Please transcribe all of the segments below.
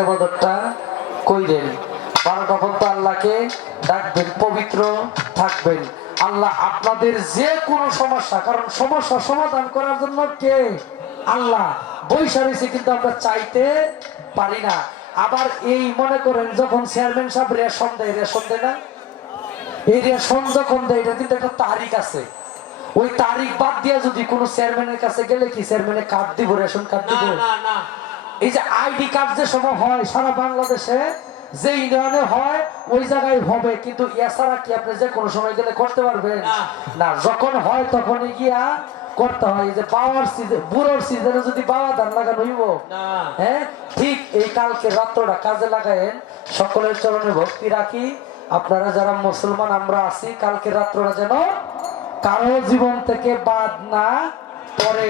ইবাদতটা কইরেন 12টা পর্যন্ত আল্লাহকে ডাকবেন, পবিত্র থাকবেন। আল্লাহ আপনাদের যে কোনো সমস্যা, কারণ সমস্যা সমাধান করার জন্য কে? আল্লাহ বৈশা রয়েছে, কিন্তু আমরা চাইতে পারি না। আবার এই মনে করেন যখন চেয়ারম্যান সাহেব রেশন দেয় না, এই রেশন যখন দেয় এটা কিন্তু একটা তারিখ আছে। ওই তারিখ বাদ দিয়ে যদি কোনো চেয়ারম্যানের কাছে গেলে কি চেয়ারম্যানের কার্ড দিব, রেশন কার্ড দিব? এই যে আইডি কার্ড যে সময় হয় সারা বাংলাদেশে যে ইউনিয়নে হয় ওই জায়গায় হবে, কিন্তু এছাড়া কি আপনি যে কোনো সময় গেলে করতে পারবেন না। যখন হয় তখনই গিয়া করতে হয়। যে পাওয়ার সিজন, বুড়োর সিজনে যদি বাবা ধান লাগানো হইব, হ্যাঁ ঠিক এই কালকে রাত্রটা কাজে লাগায়েন। সকলের চরণে ভক্তি রাখি। আপনারা যারা মুসলমান আমরা আছি, কালকে রাত্রটা যেন কারো জীবন থেকে বাদ না পরে।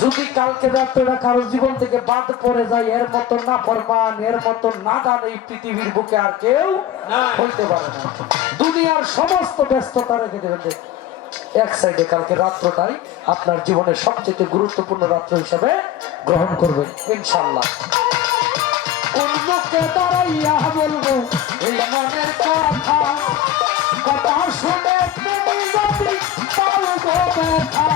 যদি কালকে রাত্রটা কারো জীবন থেকে বাদ পড়ে যায়, এর মতো না ফরমান, এর মতো না দান এই পৃথিবীর বুকে আর কেউ হইতে পারে না। দুনিয়ার সমস্ত ব্যস্ততা রেখে দেবেন এক সাইডে, কালকে রাত্রটাই আপনার জীবনের সবচেয়ে গুরুত্বপূর্ণ রাত্র হিসেবে গ্রহণ করবেন ইনশাআল্লাহ। কোন মুখে দাঁড়াইয়া বলবো এই মনের কথা, কথা শুনে তুমি যদি পাও গো ব্যথা।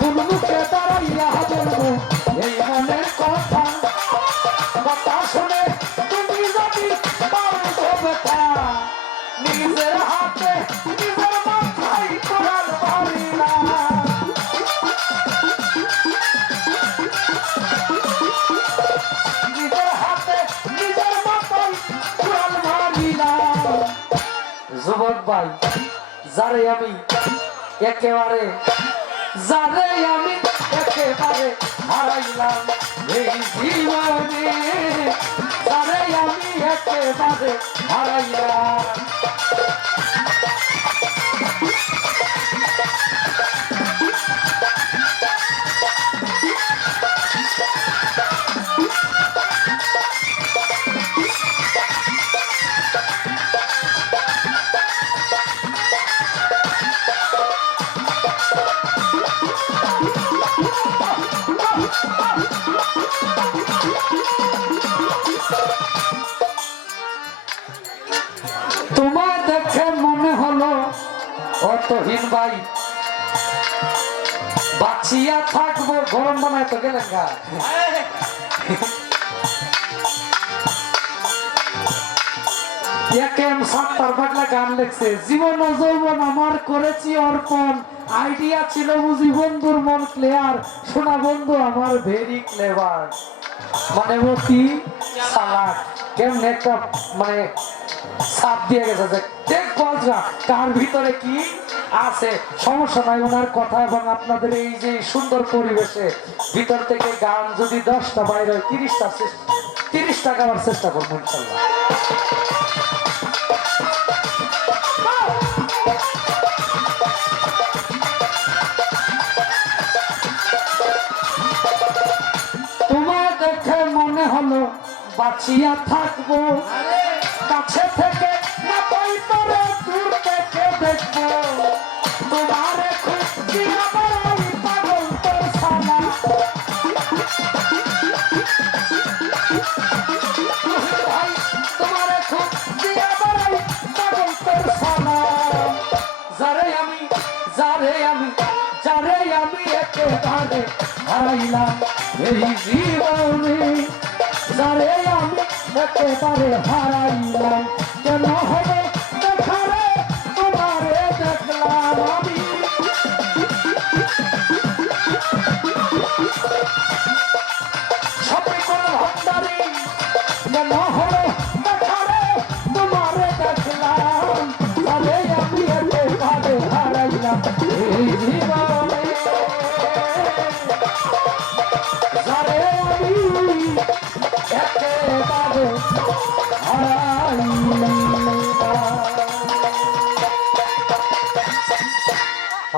কোন মুখে দাঁড়াইয়া বলবো এই মনের কথা, কথা শুনে তুমি যদি পাও গো ব্যথা। নিজের হাতে নিজের মাথায় কোরআন মারি না, নিজের হাতে নিজের মাথায় কোরআন মারি না। যুবক ভাই, যারে আমি একেবারে হারাইলাম এই জীবনে, যারে আমি একেবারে হারাইলাম। তোমায় দেখে মনে হলো অতহীন ভাই, বাঁচিয়া থাকবো। গরম বানায় তো গেলেন গা। গান লিখছে, জীবন ও যৌবন আমার করেছি অর্পণ, আইডিয়া ছিল বুঝি বন্ধুর মন ক্লিয়ার, শোনা বন্ধু আমার ভেরি ক্লেভার। মানে অতি চালাক। কেমন একটা মানে সাপ দিয়ে গেছে যে দেখবো কার ভিতরে কি আছে। সমস্যা নাই ওনার কথা এবং আপনাদের এই যে সুন্দর পরিবেশে ভিতর থেকে গান যদি 10টা বাইরে হয়, 30টা গাওয়ার চেষ্টা করবো ইনশাল্লাহ। তোমায় দেখে মনে হলো বাঁচিয়া থাকবো, কাছে থেকে না পাই তোরে দূর থেকে দেখবো। তোমারে খুঁজছি আবার আমি পাগল তোর সালা, ভাই তোমারে খুঁজছি আবার আমি পাগল তোর সালা। যারে আমি একেবারে হারাইলাম এই জীবনে, যারে আমি একেবারে হারাইলাম। কেন হবে দেখারে তোমারে দেখলাম আমি, শফিকুল ভান্ডারী। কেন হবে দেখারে তোমারে দেখলাম, যারে আমি একেবারে হারাইলাম এই জীবনে, যারে আমি একেবারে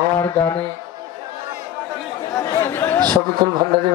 আমার গানে শফিকুল ভান্ডারী।